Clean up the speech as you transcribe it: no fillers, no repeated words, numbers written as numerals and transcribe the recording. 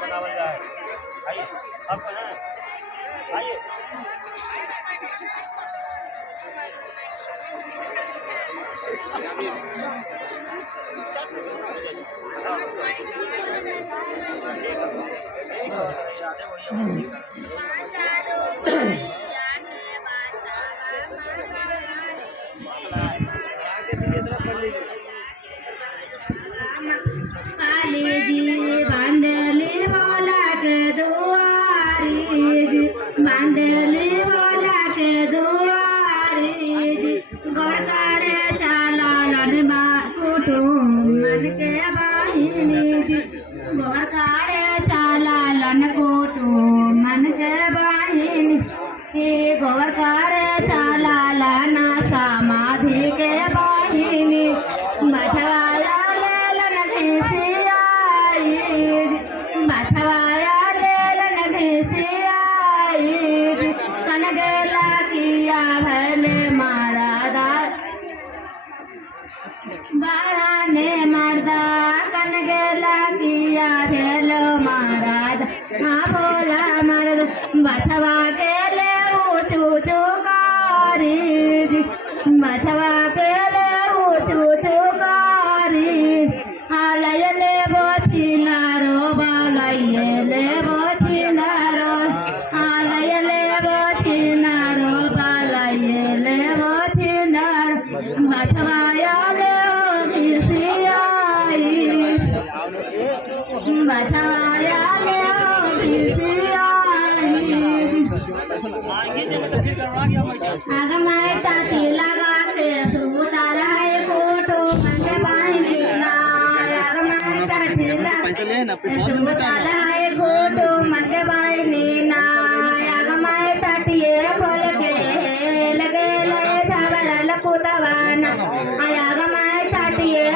बनावल जाए आइए अब आइए बांधले वाला के दुआरे गोसारे चाला लनमा कुटुम मन के बाहिनी गोसारे चाला लन कुटुम मन के बाहिनी गोसारे चाला लना समाधि के बाहिनी बछवाया ले लन घिसियाई बछवाया ले लन घिसियाई कनगला किया भले मारा बाड़ा ने मर्दा कनगला किया भेलो महाराज हाँ बोला मर्द बछवा के ले उठू चुकारी बछवा के ले उठू चुकारी आलय ले बोची नारो बालय ले बोची नारो आलय ले बोची नारो बालय ले बोची नारो बछवाया ले घिसियाई बछवाया ले घिसियाई आगमाय टाकी लगाते सुतार है फोटो मंडे बाहिनी ना आगमाय टाकी लगाते सुतार है फोटो मंडे बाहिनी ना आगमाय टाटिये बोल के लगे ले झगड़ा लकुटवाना आगमाय टाटिये